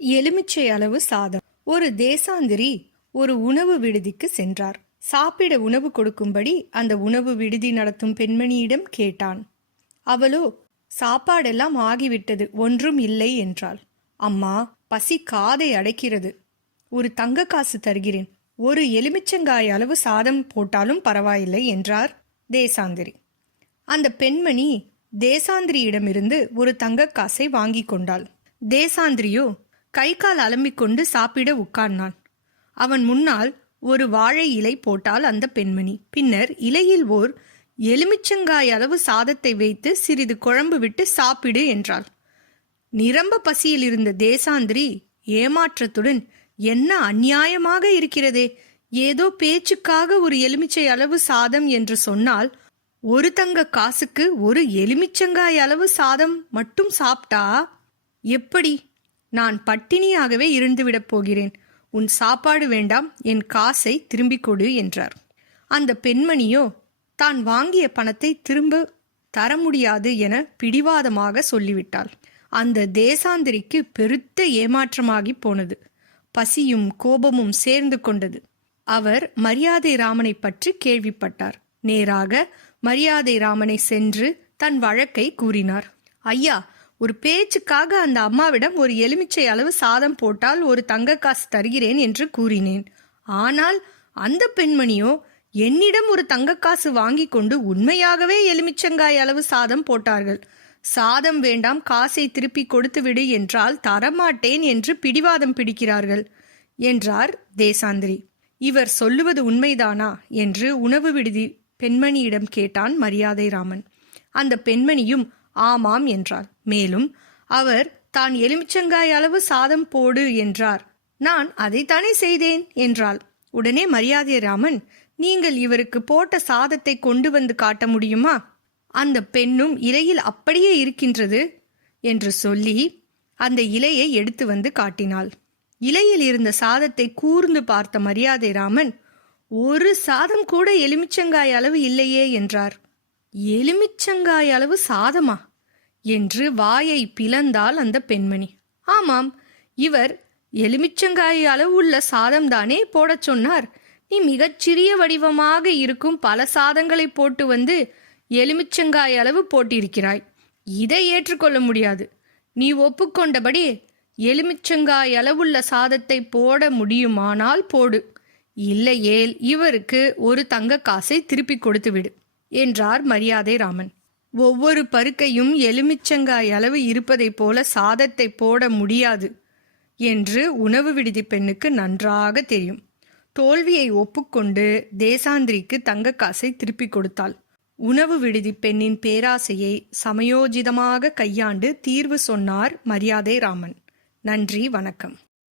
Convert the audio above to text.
எலுமிச்சை அளவு சாதம். ஒரு தேசாந்திரி ஒரு உணவு விடுதிக்கு சென்றார். சாப்பிட உணவு கொடுக்கும்படி அந்த உணவு விடுதி நடத்தும் பெண்மணியிடம் கேட்டான். அவளோ சாப்பாடெல்லாம் ஆகிவிட்டது ஒன்றும் இல்லை என்றாள். அம்மா பசி காதை அடைக்கிறது. ஒரு தங்க காசு தருகிறேன். ஒரு எலுமிச்சங்காய் அளவு சாதம் போட்டாலும் பரவாயில்லை என்றார் தேசாந்திரி. அந்த பெண்மணி தேசாந்திரியிடமிருந்து ஒரு தங்க காசை வாங்கி கொண்டாள். தேசாந்திரியோ கை கால் அலம்பிக் கொண்டு சாப்பிட உட்கார்ந்தான். அவன் முன்னால் ஒரு வாழை இலை போட்டால் அந்த பெண்மணி. பின்னர் இலையில் ஓர் எலுமிச்சங்காய் அளவு சாதத்தை வைத்து சிறிது குழம்பு விட்டு சாப்பிடு என்றாள். நிரம்ப பசியில் இருந்த தேசாந்திரி ஏமாற்றத்துடன் என்ன அநியாயமாக இருக்கிறதே? ஏதோ பேச்சுக்காக ஒரு எலுமிச்சை அளவு சாதம் என்று சொன்னால் ஒரு தங்க காசுக்கு ஒரு எலுமிச்சங்காய் அளவு சாதம் மட்டும் சாப்பிட்டா? எப்படி? நான் பட்டினியாகவே இருந்துவிடப் போகிறேன். உன் சாப்பாடு வேண்டாம் என் காசை திரும்பிக் கொடு என்றார். அந்த பெண்மணியோ தான் வாங்கிய பணத்தை திரும்ப தர முடியாது என பிடிவாதமாக சொல்லிவிட்டாள். அந்த தேசாந்திரிக்கு பெருத்த ஏமாற்றமாகி போனது. பசியும் கோபமும் சேர்ந்து கொண்டது. அவர் மரியாதை ராமனை பற்றி கேள்விப்பட்டார். நேராக மரியாதை ராமனை சென்று தன் வழக்கை கூறினார். ஐயா ஒரு பேச்சுக்காக அந்த அம்மாவிடம் ஒரு எலுமிச்சை அளவு சாதம் போட்டால் ஒரு தங்க காசு தருகிறேன் என்று கூறினேன். ஆனால் அந்த பெண்மணியோ என்னிடம் ஒரு தங்கக்காசு வாங்கி கொண்டு உண்மையாகவே எலுமிச்சங்காய் அளவு சாதம் போட்டார்கள். சாதம் வேண்டாம் காசை திருப்பி கொடுத்து விடு என்றால் தரமாட்டேன் என்று பிடிவாதம் பிடிக்கிறார்கள் என்றார் தேசாந்திரி. இவர் சொல்லுவது உண்மைதானா? என்று உணவு விடுதி பெண்மணியிடம் கேட்டான் மரியாதை ராமன் அந்த பெண்மணியும் ஆமாம் என்றார் மேலும் அவர் தான் எலுமிச்சங்காய் அளவு சாதம் போடு என்றார். நான் அதைத்தானே செய்தேன் என்றாள். உடனே மரியாதை ராமன் நீங்கள் இவருக்கு போட்ட சாதத்தை கொண்டு வந்து காட்ட முடியுமா? அந்த பெண்ணும் இலையில் அப்படியே இருக்கின்றது என்று சொல்லி அந்த இலையை எடுத்து வந்து காட்டினாள். இலையில் இருந்த சாதத்தை கூர்ந்து பார்த்த மரியாதை ராமன் ஒரு சாதம் கூட எலுமிச்சங்காய் அளவு இல்லையே என்றார். எலுமிச்சங்காய் அளவு சாதமா? என்று வாயை பிளந்தாள் அந்த பெண்மணி. ஆமாம் இவர் எலுமிச்சங்காய் அளவு உள்ள சாதம்தானே போடச் சொன்னார். நீ மிகச்சிறிய வடிவமாக இருக்கும் பல சாதங்களை போட்டு வந்து எலுமிச்சங்காய் அளவு போட்டிருக்கிறாய். இதை ஏற்றுக்கொள்ள முடியாது. நீ ஒப்புக்கொண்டபடி எலுமிச்சங்காய் அளவுள்ள சாதத்தை போட முடியுமானால் போடு. இல்லையேல் இவருக்கு ஒரு தங்க காசை திருப்பி கொடுத்துவிடு என்றார் மரியாதை ராமன். ஒவ்வொரு பருக்கையும் எலுமிச்சங்காய் அளவு இருப்பதைப் போல சாதத்தை போட முடியாது என்று உணவு விடுதி பெண்ணுக்கு நன்றாக தெரியும். தோல்வியை ஒப்புக்கொண்டு தேசாந்திரிக்கு தங்க காசை திருப்பி கொடுத்தாள். உணவு விடுதி பெண்ணின் பேராசையை சமயோஜிதமாக கையாண்டு தீர்வு சொன்னார் மரியாதை ராமன். நன்றி வணக்கம்.